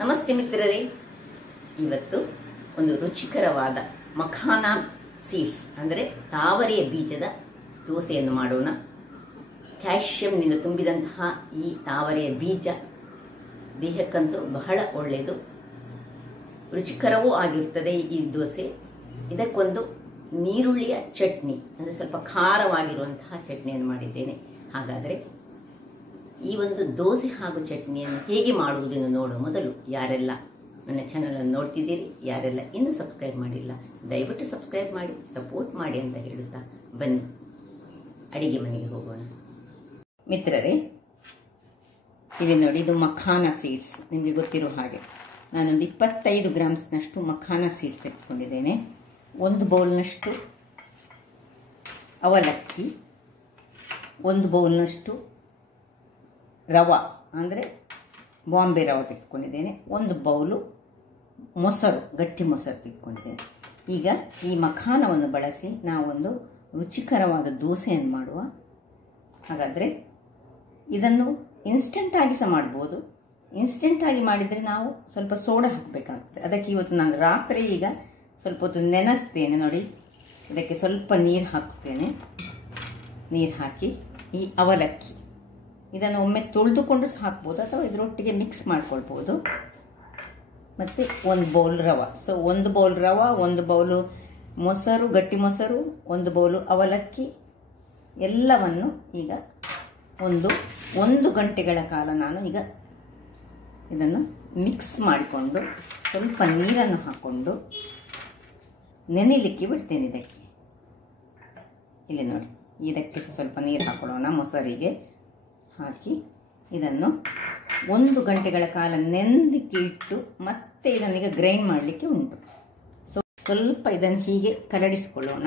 ನಮಸ್ತೆ ಮಿತ್ರರೇ, ಇವತ್ತು ಒಂದು ರುಚಿಕರವಾದ ಮಖಾನಾ ಸೀಡ್ಸ್ ಅಂದರೆ ತಾವರೆಯ ಬೀಜದ ದೋಸೆಯನ್ನು ಮಾಡೋಣ. ಕ್ಯಾಲ್ಸಿಯಂನಿಂದ ತುಂಬಿದಂತಹ ಈ ತಾವರೆಯ ಬೀಜ ದೇಹಕ್ಕಂತೂ ಬಹಳ ಒಳ್ಳೆಯದು, ರುಚಿಕರವೂ ಆಗಿರುತ್ತದೆ ಈ ದೋಸೆ. ಇದಕ್ಕೊಂದು ನೀರುಳ್ಳಿಯ ಚಟ್ನಿ ಅಂದರೆ ಸ್ವಲ್ಪ ಖಾರವಾಗಿರುವಂತಹ ಚಟ್ನಿಯನ್ನು ಮಾಡಿದ್ದೇನೆ. ಹಾಗಾದರೆ ಈ ಒಂದು ದೋಸೆ ಹಾಗೂ ಚಟ್ನಿಯನ್ನು ಹೇಗೆ ಮಾಡುವುದನ್ನು ನೋಡುವ ಮೊದಲು ಯಾರೆಲ್ಲ ನನ್ನ ಚಾನಲನ್ನು ನೋಡ್ತಿದ್ದೀರಿ, ಯಾರೆಲ್ಲ ಇನ್ನೂ ಸಬ್ಸ್ಕ್ರೈಬ್ ಮಾಡಿಲ್ಲ, ದಯವಿಟ್ಟು ಸಬ್ಸ್ಕ್ರೈಬ್ ಮಾಡಿ ಸಪೋರ್ಟ್ ಮಾಡಿ ಅಂತ ಹೇಳುತ್ತಾ ಬನ್ನಿ ಅಡಿಗೆ ಮನೆಗೆ ಹೋಗೋಣ. ಮಿತ್ರರೇ, ಇಲ್ಲಿ ನೋಡಿ, ಇದು ಮಖಾನಾ ಸೀಡ್ಸ್. ನಿಮಗೆ ಗೊತ್ತಿರೋ ಹಾಗೆ ನಾನೊಂದು 25 ಗ್ರಾಮ್ಸ್ನಷ್ಟು ಮಖಾನಾ ಸೀಡ್ಸ್ ತೆಗೆದುಕೊಂಡಿದ್ದೇನೆ. 1 ಬೌಲ್ನಷ್ಟು ಅವಲಕ್ಕಿ, 1 ಬೌಲ್ನಷ್ಟು ರವೆ ಅಂದರೆ ಬಾಂಬೆ ರವೆ ತೆಗೆದುಕೊಂಡಿದ್ದೇನೆ, 1 ಬೌಲು ಮೊಸರು, ಗಟ್ಟಿ ಮೊಸರು ತೆಗೆದುಕೊಂಡಿದ್ದೇನೆ. ಈಗ ಈ ಮಖಾನವನ್ನು ಬಳಸಿ ನಾವೊಂದು ರುಚಿಕರವಾದ ದೋಸೆಯನ್ನು ಮಾಡುವ. ಹಾಗಾದರೆ ಇದನ್ನು ಇನ್ಸ್ಟೆಂಟಾಗಿ ಸಹ ಮಾಡ್ಬೋದು. ಇನ್ಸ್ಟೆಂಟಾಗಿ ಮಾಡಿದರೆ ನಾವು ಸ್ವಲ್ಪ ಸೋಡಾ ಹಾಕಬೇಕಾಗ್ತದೆ. ಅದಕ್ಕೆ ಇವತ್ತು ನಾನು ರಾತ್ರಿ ಈಗ ಸ್ವಲ್ಪ ಹೊತ್ತು ನೆನೆಸ್ತೇನೆ. ನೋಡಿ, ಇದಕ್ಕೆ ಸ್ವಲ್ಪ ನೀರು ಹಾಕ್ತೇನೆ. ನೀರು ಹಾಕಿ ಈ ಅವಲಕ್ಕಿ ಇದನ್ನು ಒಮ್ಮೆ ತೊಳೆದುಕೊಂಡು ಸಹ ಹಾಕ್ಬೋದು ಅಥವಾ ಇದರೊಟ್ಟಿಗೆ ಮಿಕ್ಸ್ ಮಾಡ್ಕೊಳ್ಬೋದು. ಮತ್ತು 1 ಬೌಲ್ ರವೆ, ಸೊ 1 ಬೌಲ್ ರವೆ, 1 ಬೌಲು ಮೊಸರು, ಗಟ್ಟಿ ಮೊಸರು, 1 ಬೌಲು ಅವಲಕ್ಕಿ ಎಲ್ಲವನ್ನು ಈಗ ಒಂದು ಗಂಟೆಗಳ ಕಾಲ ನಾನು ಈಗ ಇದನ್ನು ಮಿಕ್ಸ್ ಮಾಡಿಕೊಂಡು ಸ್ವಲ್ಪ ನೀರನ್ನು ಹಾಕ್ಕೊಂಡು ನೆನೆಯಲಿಕ್ಕೆ ಬಿಡ್ತೇನೆ. ಇದಕ್ಕೆ ಇಲ್ಲಿ ನೋಡಿ, ಇದಕ್ಕೆ ಸ್ವಲ್ಪ ನೀರು ಹಾಕೊಳ್ಳೋಣ. ಮೊಸರಿಗೆ ಹಾಕಿ ಇದನ್ನು 1 ಗಂಟೆಗಳ ಕಾಲ ನೆನೆದಕ್ಕೆ ಇಟ್ಟು ಮತ್ತೆ ಇದನ್ನೀಗ ಗ್ರೈಂಡ್ ಮಾಡಲಿಕ್ಕೆ ಉಂಟು. ಸೊ ಸ್ವಲ್ಪ ಇದನ್ನು ಹೀಗೆ ಕರಡಿಸಿಕೊಳ್ಳೋಣ.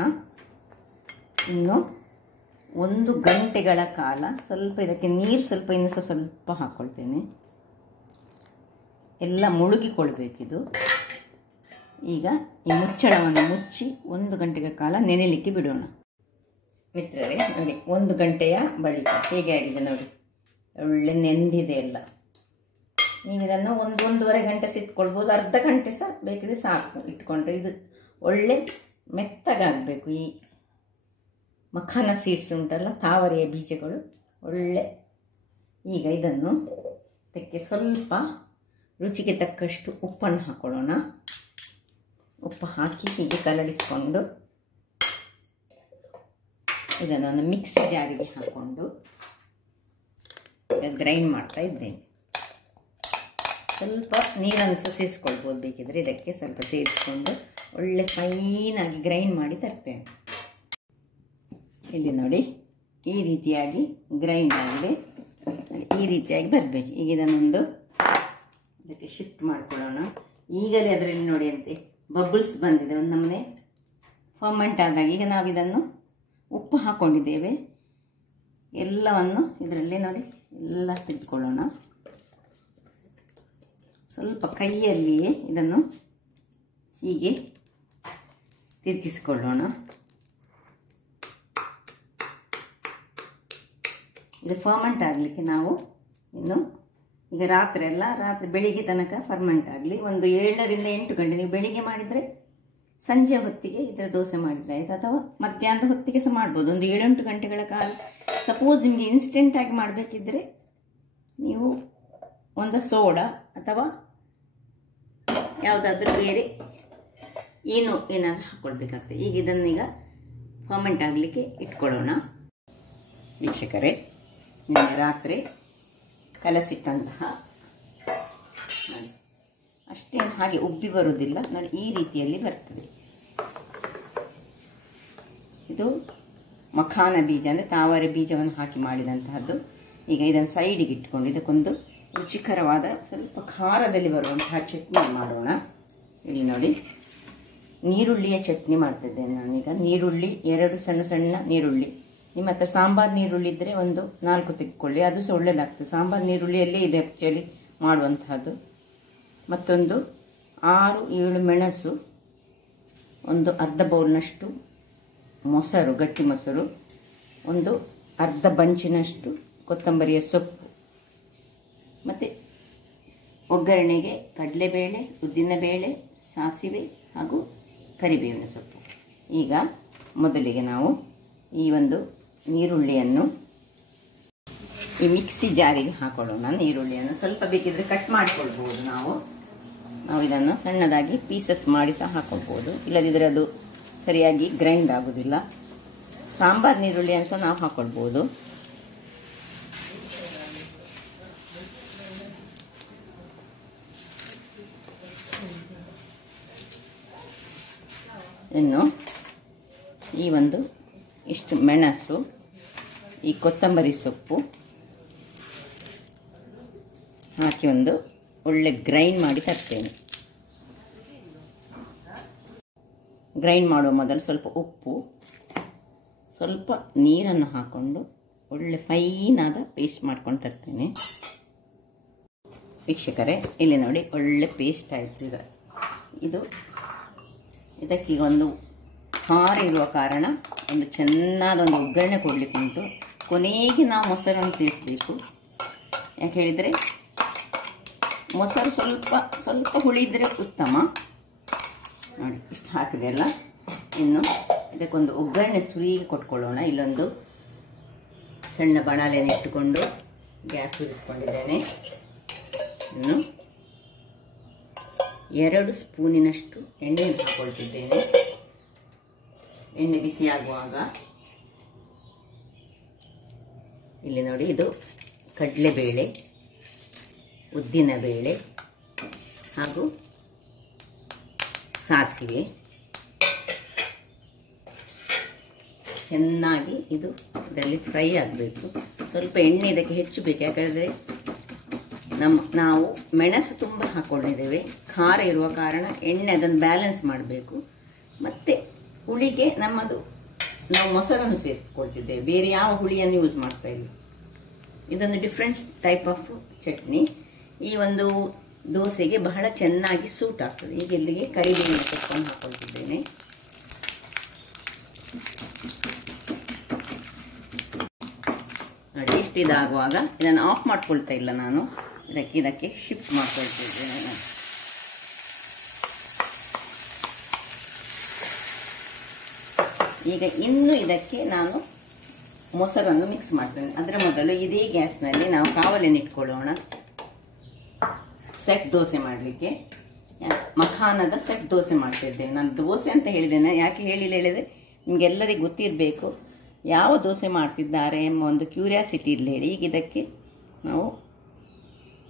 ಇನ್ನು 1 ಗಂಟೆಗಳ ಕಾಲ ಸ್ವಲ್ಪ ಇದಕ್ಕೆ ನೀರು ಸ್ವಲ್ಪ ಇನ್ನೂ ಸ್ವಲ್ಪ ಹಾಕ್ಕೊಳ್ತೇನೆ. ಎಲ್ಲ ಮುಳುಗಿಕೊಳ್ಬೇಕಿದು. ಈಗ ಈ ಮುಚ್ಚಳವನ್ನು ಮುಚ್ಚಿ 1 ಗಂಟೆಗಳ ಕಾಲ ನೆನೆಯಲಿಕ್ಕೆ ಬಿಡೋಣ. ಮಿತ್ರರೇ, ನೋಡಿ, 1 ಗಂಟೆಯ ಬಳಿಕ ಹೇಗೆ ಆಗಿದೆ ನೋಡಿ, ಒಳ್ಳೆ ನೆಂದಿದೆ ಎಲ್ಲ. ನೀವು ಇದನ್ನು 1-1.5 ಗಂಟೆ ಇಟ್ಕೊಳ್ಬೋದು, ಅರ್ಧ ಗಂಟೆ ಸಹ ಬೇಕಿದ್ರೆ ಸಾಕು ಇಟ್ಕೊಂಡ್ರೆ. ಇದು ಒಳ್ಳೆ ಮೆತ್ತಗಾಗಬೇಕು. ಈ ಮಖಾನಾ ಸೀಡ್ಸ್ ಉಂಟಲ್ಲ, ತಾವರೆಯ ಬೀಜಗಳು ಒಳ್ಳೆ. ಈಗ ಇದನ್ನು ಇದಕ್ಕೆ ಸ್ವಲ್ಪ ರುಚಿಗೆ ತಕ್ಕಷ್ಟು ಉಪ್ಪನ್ನು ಹಾಕೊಳ್ಳೋಣ. ಉಪ್ಪು ಹಾಕಿ ಹೀಗೆ ಕಲಡಿಸಿಕೊಂಡು ಇದನ್ನು ಮಿಕ್ಸಿ ಜಾರಿಗೆ ಹಾಕ್ಕೊಂಡು ಗ್ರೈಂಡ್ ಮಾಡ್ತಾ ಇದ್ದೇನೆ. ಸ್ವಲ್ಪ ನೀರನ್ನು ಸೇರಿಸ್ಕೊಳ್ಬೋದು ಬೇಕಿದ್ರೆ. ಇದಕ್ಕೆ ಸ್ವಲ್ಪ ಸೇರಿಸ್ಕೊಂಡು ಒಳ್ಳೆ ಫೈನಾಗಿ ಗ್ರೈಂಡ್ ಮಾಡಿ ತರ್ತೇನೆ. ಇಲ್ಲಿ ನೋಡಿ, ಈ ರೀತಿಯಾಗಿ ಗ್ರೈಂಡ್ ಆಗಿದೆ. ಈ ರೀತಿಯಾಗಿ ಬರಬೇಕು. ಈಗ ಇದನ್ನೊಂದು ಇದಕ್ಕೆ ಶಿಫ್ಟ್ ಮಾಡ್ಕೊಳ್ಳೋಣ. ಈಗಲೇ ಅದರಲ್ಲಿ ನೋಡಿ ಅಂತೆ ಬಬಲ್ಸ್ ಬಂದಿದೆ, ಒಂದು ನಮ್ಮನೆ ಫರ್ಮೆಂಟ್ ಆದಾಗ. ಈಗ ನಾವು ಇದನ್ನು ಉಪ್ಪು ಹಾಕ್ಕೊಂಡಿದ್ದೇವೆ. ಎಲ್ಲವನ್ನು ಇದರಲ್ಲಿ ನೋಡಿ ಎಲ್ಲ ತೆಗೆದುಕೊಳ್ಳೋಣ. ಸ್ವಲ್ಪ ಕೈಯಲ್ಲಿಯೇ ಇದನ್ನು ಹೀಗೆ ತಿರುಗಿಸಿಕೊಳ್ಳೋಣ. ಇದು ಫರ್ಮೆಂಟ್ ಆಗಲಿಕ್ಕೆ ನಾವು ಇನ್ನು ಈಗ ರಾತ್ರಿ ಬೆಳಿಗ್ಗೆ ತನಕ ಫರ್ಮೆಂಟ್ ಆಗಲಿ. ಒಂದು 7ರಿಂದ 8 ಗಂಟೆ. ನೀವು ಬೆಳಿಗ್ಗೆ ಮಾಡಿದರೆ ಸಂಜೆ ಹೊತ್ತಿಗೆ ಇದರ ದೋಸೆ ಮಾಡಿದರೆ ಆಯಿತು, ಅಥವಾ ಮಧ್ಯಾಹ್ನದ ಹೊತ್ತಿಗೆ ಸಹ ಮಾಡ್ಬೋದು. ಒಂದು 7-8 ಗಂಟೆಗಳ ಕಾಲ. ಸಪೋಸ್ ನಿಮಗೆ ಇನ್ಸ್ಟೆಂಟಾಗಿ ಮಾಡಬೇಕಿದ್ರೆ ನೀವು ಒಂದು ಸೋಡಾ ಅಥವಾ ಯಾವುದಾದ್ರೂ ಬೇರೆ ಏನಾದರೂ ಹಾಕ್ಕೊಳ್ಬೇಕಾಗ್ತದೆ. ಈಗ ಇದನ್ನೀಗ ಫರ್ಮೆಂಟ್ ಆಗಲಿಕ್ಕೆ ಇಟ್ಕೊಳ್ಳೋಣ. ವೀಕ್ಷಕರೇ, ನಿನ್ನೆ ರಾತ್ರಿ ಕಲಸಿಟ್ಟಂತಹ ಅಷ್ಟೇನು ಹಾಗೆ ಉಬ್ಬಿ ಬರುವುದಿಲ್ಲ ನೋಡಿ, ಈ ರೀತಿಯಲ್ಲಿ ಬರ್ತದೆ. ಇದು ಮಖಾನಾ ಬೀಜ ಅಂದರೆ ತಾವರೆ ಬೀಜವನ್ನು ಹಾಕಿ ಮಾಡಿದಂತಹದ್ದು. ಈಗ ಇದನ್ನು ಸೈಡಿಗೆ ಇಟ್ಕೊಂಡು ಇದಕ್ಕೊಂದು ರುಚಿಕರವಾದ ಸ್ವಲ್ಪ ಖಾರದಲ್ಲಿ ಬರುವಂತಹ ಚಟ್ನಿ ಮಾಡೋಣ. ಇಲ್ಲಿ ನೋಡಿ, ನೀರುಳ್ಳಿಯ ಚಟ್ನಿ ಮಾಡ್ತಿದ್ದೇನೆ ನಾನೀಗ. ನೀರುಳ್ಳಿ 2 ಸಣ್ಣ ಸಣ್ಣ ನೀರುಳ್ಳಿ. ನಿಮ್ಮ ಹತ್ರ ಸಾಂಬಾರು ನೀರುಳ್ಳಿ ಇದ್ದರೆ ಒಂದು 4 ತೆಗೆದುಕೊಳ್ಳಿ, ಅದು ಸಹ ಒಳ್ಳೆಯದಾಗ್ತದೆ. ಸಾಂಬಾರು ನೀರುಳ್ಳಿಯಲ್ಲೇ ಇದೆ ಆ್ಯಕ್ಚುಲಿ ಮಾಡುವಂತಹದ್ದು. ಮತ್ತೊಂದು 6-7 ಮೆಣಸು, ಒಂದು ಅರ್ಧ ಬೌಲ್ನಷ್ಟು ಮೊಸರು, ಗಟ್ಟಿ ಮೊಸರು, ಒಂದು ಅರ್ಧ ಬಂಚಿನಷ್ಟು ಕೊತ್ತಂಬರಿಯ ಸೊಪ್ಪು, ಮತ್ತು ಒಗ್ಗರಣೆಗೆ ಕಡಲೆಬೇಳೆ, ಉದ್ದಿನಬೇಳೆ, ಸಾಸಿವೆ ಹಾಗೂ ಕರಿಬೇವಿನ ಸೊಪ್ಪು. ಈಗ ಮೊದಲಿಗೆ ನಾವು ಈ ಒಂದು ನೀರುಳ್ಳಿಯನ್ನು ಈ ಮಿಕ್ಸಿ ಜಾರಿಗೆ ಹಾಕೊಳ್ಳೋಣ. ನೀರುಳ್ಳಿಯನ್ನು ಸ್ವಲ್ಪ ಬೇಕಿದ್ರೆ ಕಟ್ ಮಾಡಿಕೊಳ್ಬಹುದು. ನಾವು ಇದನ್ನು ಸಣ್ಣದಾಗಿ ಪೀಸಸ್ ಮಾಡಿ ಸಹ ಹಾಕೊಳ್ಬಹುದು, ಇಲ್ಲದಿದ್ದರೆ ಅದು ಸರಿಯಾಗಿ ಗ್ರೈಂಡ್ ಆಗೋದಿಲ್ಲ. ಸಾಂಬಾರ್ ನೀರುಳ್ಳಿ ಅಂತ ನಾವು ಹಾಕೊಳ್ಬಹುದು. ಇನ್ನು ಈ ಒಂದು ಇಷ್ಟು ಮೆಣಸು, ಈ ಕೊತ್ತಂಬರಿ ಸೊಪ್ಪು ಹಾಕಿ ಒಂದು ಒಳ್ಳೆ ಗ್ರೈಂಡ್ ಮಾಡಿ ತರ್ತೇನೆ. ಗ್ರೈಂಡ್ ಮಾಡುವ ಮೊದಲು ಸ್ವಲ್ಪ ಉಪ್ಪು, ಸ್ವಲ್ಪ ನೀರನ್ನು ಹಾಕೊಂಡು ಒಳ್ಳೆ ಫೈನಾದ ಪೇಸ್ಟ್ ಮಾಡ್ಕೊಂಡು ತರ್ತೇನೆ. ವೀಕ್ಷಕರೇ, ಇಲ್ಲಿ ನೋಡಿ ಒಳ್ಳೆ ಪೇಸ್ಟ್ ಆಯಿತು. ಈಗ ಇದಕ್ಕೀಗ ಒಂದು ಖಾರ ಇರುವ ಕಾರಣ ಒಂದು ಚೆನ್ನಾದ ಒಂದು ಒಗ್ಗರಣೆ ಕೊಡಲಿಕ್ಕೆ ಉಂಟು. ಕೊನೆಗೆ ನಾವು ಮೊಸರನ್ನು ಸೇರಿಸಬೇಕು. ಯಾಕೆ ಹೇಳಿದರೆ ಮೊಸರು ಸ್ವಲ್ಪ ಹುಳಿ ಇದ್ದರೆ ಉತ್ತಮ. ನೋಡಿ ಇಷ್ಟು ಹಾಕಿದೆ ಅಲ್ಲ. ಇನ್ನು ಇದಕ್ಕೊಂದು ಒಗ್ಗರಣೆ ಸುರಿಗೆ ಕೊಟ್ಕೊಳ್ಳೋಣ. ಇಲ್ಲೊಂದು ಸಣ್ಣ ಬಾಣಲೆಯನ್ನು ಇಟ್ಟುಕೊಂಡು ಗ್ಯಾಸ್ ಉರಿಸ್ಕೊಂಡಿದ್ದೇನೆ. ಇನ್ನು 2 ಸ್ಪೂನಿನಷ್ಟು ಎಣ್ಣೆ ಹಾಕೊಳ್ತಿದ್ದೇನೆ. ಎಣ್ಣೆ ಬಿಸಿಯಾಗುವಾಗ ಇಲ್ಲಿ ನೋಡಿ, ಇದು ಕಡಲೆಬೇಳೆ, ಉದ್ದಿನಬೇಳೆ ಹಾಗೂ ಸಾಸಿವೆ ಚೆನ್ನಾಗಿ ಇದರಲ್ಲಿ ಫ್ರೈ ಆಗಬೇಕು. ಸ್ವಲ್ಪ ಎಣ್ಣೆ ಇದಕ್ಕೆ ಹೆಚ್ಚು ಬೇಕು, ಯಾಕಂದರೆ ನಾವು ಮೆಣಸು ತುಂಬ ಹಾಕೊಂಡಿದ್ದೇವೆ. ಖಾರ ಇರುವ ಕಾರಣ ಎಣ್ಣೆ ಅದನ್ನು ಬ್ಯಾಲೆನ್ಸ್ ಮಾಡಬೇಕು. ಮತ್ತು ಹುಳಿಗೆ ನಾವು ಮೊಸರನ್ನು ಸೇರಿಸ್ಕೊಳ್ತಿದ್ದೇವೆ, ಬೇರೆ ಯಾವ ಹುಳಿಯನ್ನು ಯೂಸ್ ಮಾಡ್ತಾ ಇಲ್ಲ. ಇದೊಂದು ಡಿಫ್ರೆಂಟ್ ಟೈಪ್ ಆಫ್ ಚಟ್ನಿ. ಈ ಒಂದು ದೋಸೆಗೆ ಬಹಳ ಚೆನ್ನಾಗಿ ಸೂಟ್ ಆಗ್ತದೆ. ಈಗ ಇಲ್ಲಿಗೆ ಕರಿಬೇವಿನ ಸೊಪ್ಪನ್ನು ಹಾಕೊಳ್ತಿದ್ದೇನೆ. ನೋಡಿ ಇಷ್ಟು ಇದಾಗುವಾಗ ಇದನ್ನು ಆಫ್ ಮಾಡ್ಕೊಳ್ತಾ ಇಲ್ಲ ನಾನು, ಇದಕ್ಕೆ ಶಿಫ್ಟ್ ಮಾಡ್ಕೊಳ್ತಿದ್ದೇನೆ. ಈಗ ಇನ್ನು ಇದಕ್ಕೆ ನಾನು ಮೊಸರನ್ನು ಮಿಕ್ಸ್ ಮಾಡ್ತೇನೆ. ಅದರ ಮೊದಲು ಇದೇ ಗ್ಯಾಸ್ನಲ್ಲಿ ನಾವು ಕಾವಲಿಯನ್ನು ಇಟ್ಕೊಳ್ಳೋಣ. ಸೆಟ್ ದೋಸೆ ಮಾಡಲಿಕ್ಕೆ ಮಖಾನದ ಸೆಟ್ ದೋಸೆ ಮಾಡ್ತಿದ್ದೇವೆ. ನಾನು ದೋಸೆ ಅಂತ ಹೇಳಿದ್ದೇನೆ, ಯಾಕೆ ಹೇಳಿದರೆ ನಿಮಗೆಲ್ಲರಿಗೂ ಗೊತ್ತಿರಬೇಕು ಯಾವ ದೋಸೆ ಮಾಡ್ತಿದ್ದಾರೆ ಎಂಬ ಒಂದು ಕ್ಯೂರಿಯಾಸಿಟಿ ಇರಲಿ ಹೇಳಿ. ಈಗ ಇದಕ್ಕೆ ನಾವು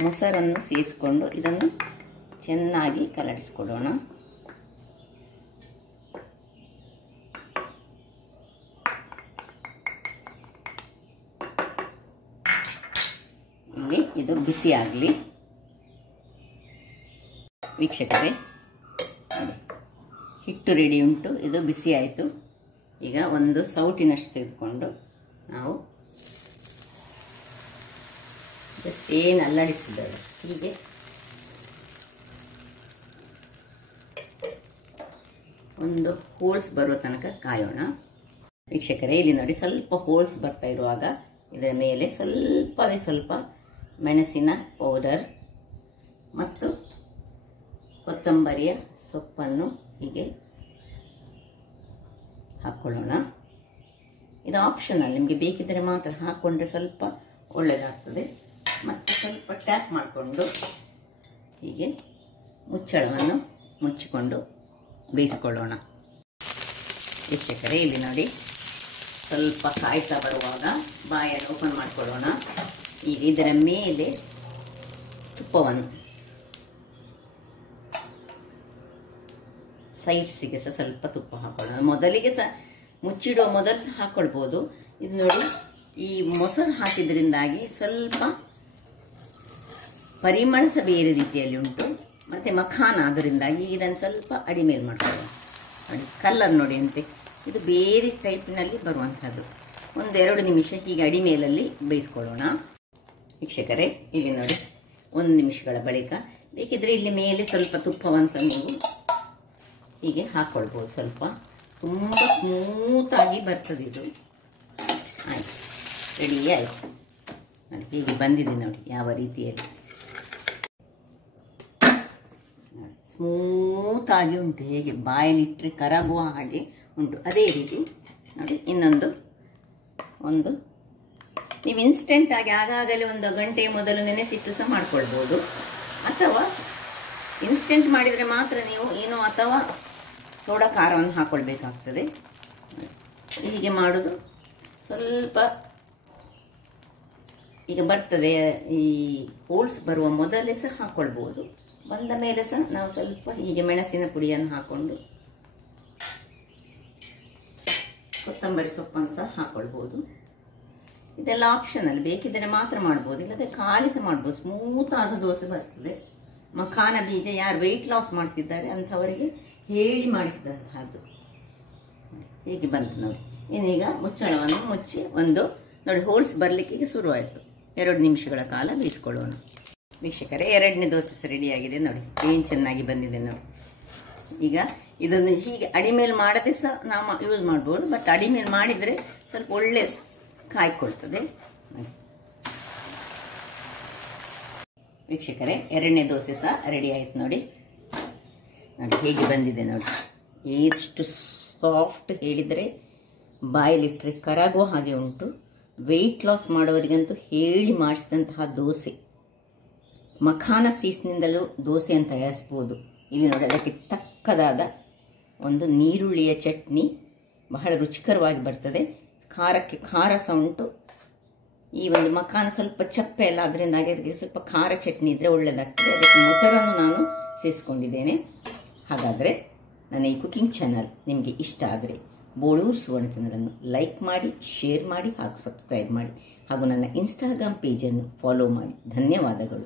ಮೊಸರನ್ನು ಸೇರಿಸಿಕೊಂಡು ಇದನ್ನು ಚೆನ್ನಾಗಿ ಕಲಡಿಸ್ಕೊಳ್ಳೋಣ. ಇಲ್ಲಿ ಇದು ಬಿಸಿ ಆಗಲಿ. ವೀಕ್ಷಕರೇ, ಹಿಟ್ಟು ರೆಡಿ ಉಂಟು. ಇದು ಬಿಸಿ ಆಯಿತು. ಈಗ ಒಂದು ಸೌಟಿನಷ್ಟು ತೆಗೆದುಕೊಂಡು ನಾವು ಜಸ್ಟ್ ಏನು ಅಲ್ಲಾಡಿಸಿದ್ದೇವೆ ಹೀಗೆ ಒಂದು ಹೋಲ್ಸ್ ಬರುವ ತನಕ ಕಾಯೋಣ. ವೀಕ್ಷಕರೇ, ಇಲ್ಲಿ ನೋಡಿ ಸ್ವಲ್ಪ ಹೋಲ್ಸ್ ಬರ್ತಾ ಇರುವಾಗ ಇದರ ಮೇಲೆ ಸ್ವಲ್ಪ ಮೆಣಸಿನ ಪೌಡರ್ ಮತ್ತು ಕೊತ್ತಂಬರಿಯ ಸೊಪ್ಪನ್ನು ಹೀಗೆ ಹಾಕ್ಕೊಳ್ಳೋಣ. ಇದು ಆಪ್ಷನಲ್, ನಿಮಗೆ ಬೇಕಿದ್ದರೆ ಮಾತ್ರ ಹಾಕ್ಕೊಂಡ್ರೆ ಸ್ವಲ್ಪ ಒಳ್ಳೆಯದಾಗ್ತದೆ. ಮತ್ತು ಸ್ವಲ್ಪ ಟ್ಯಾಪ್ ಮಾಡಿಕೊಂಡು ಹೀಗೆ ಮುಚ್ಚಳವನ್ನು ಮುಚ್ಚಿಕೊಂಡು ಬೇಯಿಸ್ಕೊಳ್ಳೋಣ. ವೀಕ್ಷಕರೇ, ಇಲ್ಲಿ ನೋಡಿ ಸ್ವಲ್ಪ ಕಾಯ್ತಾ ಬರುವಾಗ ಬಾಯನ್ನು ಓಪನ್ ಮಾಡಿಕೊಳ್ಳೋಣ. ಈಗ ಇದರ ಮೇಲೆ ತುಪ್ಪವನ್ನು ಸೈಡ್ಸಿಗೆ ಸಹ ಸ್ವಲ್ಪ ತುಪ್ಪ ಹಾಕೊಳ್ಳೋಣ. ಮೊದಲಿಗೆ ಸಹ ಮುಚ್ಚಿಡುವ ಮೊದಲು ಸಹ ಹಾಕ್ಕೊಳ್ಬೋದು. ಇದು ನೋಡಿ, ಈ ಮೊಸರು ಹಾಕಿದ್ರಿಂದಾಗಿ ಸ್ವಲ್ಪ ಪರಿಮಳ ಸಹ ಬೇರೆ ರೀತಿಯಲ್ಲಿ ಉಂಟು. ಮತ್ತು ಮಖಾನ ಅದರಿಂದಾಗಿ ಇದನ್ನು ಸ್ವಲ್ಪ ಅಡಿಮೇಲೆ ಮಾಡ್ಕೊಳ್ಳೋಣ. ನೋಡಿ ಕಲರ್ ನೋಡಿ ಅಂತೆ, ಇದು ಬೇರೆ ಟೈಪ್ನಲ್ಲಿ ಬರುವಂಥದ್ದು. 1-2 ನಿಮಿಷ ಹೀಗೆ ಅಡಿಮೇಲಲ್ಲಿ ಬೇಯಿಸ್ಕೊಳ್ಳೋಣ. ವೀಕ್ಷಕರೇ, ಇಲ್ಲಿ ನೋಡಿ 1 ನಿಮಿಷಗಳ ಬಳಿಕ ಬೇಕಿದ್ರೆ ಇಲ್ಲಿ ಮೇಲೆ ಸ್ವಲ್ಪ ತುಪ್ಪವನ್ನು ಸಹ ನೀವು ಹೀಗೆ ಹಾಕ್ಕೊಳ್ಬೋದು. ಸ್ವಲ್ಪ ತುಂಬ ಸ್ಮೂತಾಗಿ ಬರ್ತದೆ ಇದು. ಆಯಿತು, ರೆಡಿ ಆಯಿತು. ನೋಡಿ ಹೀಗೆ ಬಂದಿದೆ ನೋಡಿ ಯಾವ ರೀತಿಯಲ್ಲಿ. ಸ್ಮೂತ್ ಆಗಿ ಉಂಟು, ಹೇಗೆ ಬಾಯಲ್ಲಿಟ್ಟರೆ ಕರಗುವ ಹಾಗೆ ಉಂಟು. ಅದೇ ರೀತಿ ನೋಡಿ ಒಂದು ನೀವು ಇನ್ಸ್ಟೆಂಟ್ ಆಗಿ ಆಗಾಗಲೇ ಒಂದು ಗಂಟೆ ಮೊದಲು ನೆನೆಸಿಟ್ಟು ಸಹ ಮಾಡ್ಕೊಳ್ಬೋದು. ಅಥವಾ ಇನ್ಸ್ಟೆಂಟ್ ಮಾಡಿದರೆ ಮಾತ್ರ ನೀವು ಏನೋ ಅಥವಾ ಸೋಡಾ ಖಾರವನ್ನು ಹಾಕೊಳ್ಬೇಕಾಗ್ತದೆ. ಹೀಗೆ ಮಾಡೋದು ಸ್ವಲ್ಪ ಈಗ ಬರ್ತದೆ, ಈ ಹೋಲ್ಸ್ ಬರುವ ಮೊದಲೇ ಸಹ ಹಾಕೊಳ್ಬೋದು. ಬಂದ ಮೇಲೆ ಸಹ ನಾವು ಸ್ವಲ್ಪ ಹೀಗೆ ಮೆಣಸಿನ ಪುಡಿಯನ್ನು ಹಾಕೊಂಡು ಕೊತ್ತಂಬರಿ ಸೊಪ್ಪನ್ನು ಸಹ ಹಾಕೊಳ್ಬೋದು. ಇದೆಲ್ಲ ಆಪ್ಷನಲ್, ಬೇಕಿದ್ದರೆ ಮಾತ್ರ ಮಾಡ್ಬೋದು, ಇಲ್ಲದ್ರೆ ಖಾಲಿ ಸಹ ಮಾಡ್ಬೋದು. ಸ್ಮೂತ್ ಆದ ದೋಸೆ ಬರ್ತದೆ. ಮಖಾನ ಬೀಜ ಯಾರು ವೆಯ್ಟ್ ಲಾಸ್ ಮಾಡ್ತಿದ್ದಾರೆ ಅಂಥವರಿಗೆ ಹೇಳಿ ಮಾಡಿಸಿದಂತಹದ್ದು. ಹೇಗೆ ಬಂತು ನೋಡಿ. ಇನ್ನೀಗ ಮುಚ್ಚಳವನ್ನು ಮುಚ್ಚಿ ನೋಡಿ ಹೋಲ್ಸ್ ಬರಲಿಕ್ಕೆ ಶುರುವಾಯಿತು. 2 ನಿಮಿಷಗಳ ಕಾಲ ಬೇಯಿಸ್ಕೊಳ್ಳೋಣ. ವೀಕ್ಷಕರೇ, 2ನೇ ದೋಸೆ ರೆಡಿಯಾಗಿದೆ ನೋಡಿ, ಏನು ಚೆನ್ನಾಗಿ ಬಂದಿದೆ ನೋಡಿ. ಈಗ ಇದನ್ನು ಹೀಗೆ ಅಡಿಮೇಲೆ ಮಾಡದೆ ಸಹ ನಾವು ಯೂಸ್ ಮಾಡ್ಬೋದು, ಬಟ್ ಅಡಿಮೇಲೆ ಮಾಡಿದರೆ ಸ್ವಲ್ಪ ಒಳ್ಳೆ ಕಾಯ್ಕೊಳ್ತದೆ. ವೀಕ್ಷಕರೇ, 2ನೇ ದೋಸೆ ಸಹ ರೆಡಿ ಆಯ್ತು ನೋಡಿ. ಹೇಗೆ ಬಂದಿದೆ ನೋಡಿ. ಎಷ್ಟು ಸಾಫ್ಟ್ ಹೇಳಿದರೆ ಬಾಯಲ್ಲಿಟ್ಟರೆ ಕರಗುವ ಹಾಗೆ ಉಂಟು. ವೆಯ್ಟ್ ಲಾಸ್ ಮಾಡುವವರಿಗಂತೂ ಹೇಳಿ ಮಾಡಿಸಿದಂತಹ ದೋಸೆ. ಮಖಾನ ಸೀಡ್ಸ್ನಿಂದಲೂ ದೋಸೆಯನ್ನು ತಯಾರಿಸ್ಬೋದು. ಇಲ್ಲಿ ನೋಡಿ, ಅದಕ್ಕೆ ತಕ್ಕದಾದ ಒಂದು ನೀರುಳ್ಳಿಯ ಚಟ್ನಿ ಬಹಳ ರುಚಿಕರವಾಗಿ ಬರ್ತದೆ. ಖಾರಕ್ಕೆ ಖಾರ ಸಹ ಉಂಟು. ಈ ಒಂದು ಮಖಾನ ಸ್ವಲ್ಪ ಚಪ್ಪೆ ಎಲ್ಲ, ಅದರಿಂದಾಗಿ ಅದಕ್ಕೆ ಸ್ವಲ್ಪ ಖಾರ ಚಟ್ನಿ ಇದ್ದರೆ ಒಳ್ಳೆಯದಾಗ್ತದೆ. ಅದಕ್ಕೆ ಮೊಸರನ್ನು ನಾನು ಸೇರಿಸ್ಕೊಂಡಿದ್ದೇನೆ. ಹಾಗಾದರೆ ನನ್ನ ಈ ಕುಕಿಂಗ್ ಚಾನಲ್ ನಿಮಗೆ ಇಷ್ಟ ಆದರೆ ಬೋಳೂರು ಸುವರ್ಣ ಚಾನಲನ್ನು ಲೈಕ್ ಮಾಡಿ, ಶೇರ್ ಮಾಡಿ ಹಾಗೂ ಸಬ್ಸ್ಕ್ರೈಬ್ ಮಾಡಿ. ಹಾಗೂ ನನ್ನ ಇನ್ಸ್ಟಾಗ್ರಾಮ್ ಪೇಜನ್ನು ಫಾಲೋ ಮಾಡಿ. ಧನ್ಯವಾದಗಳು.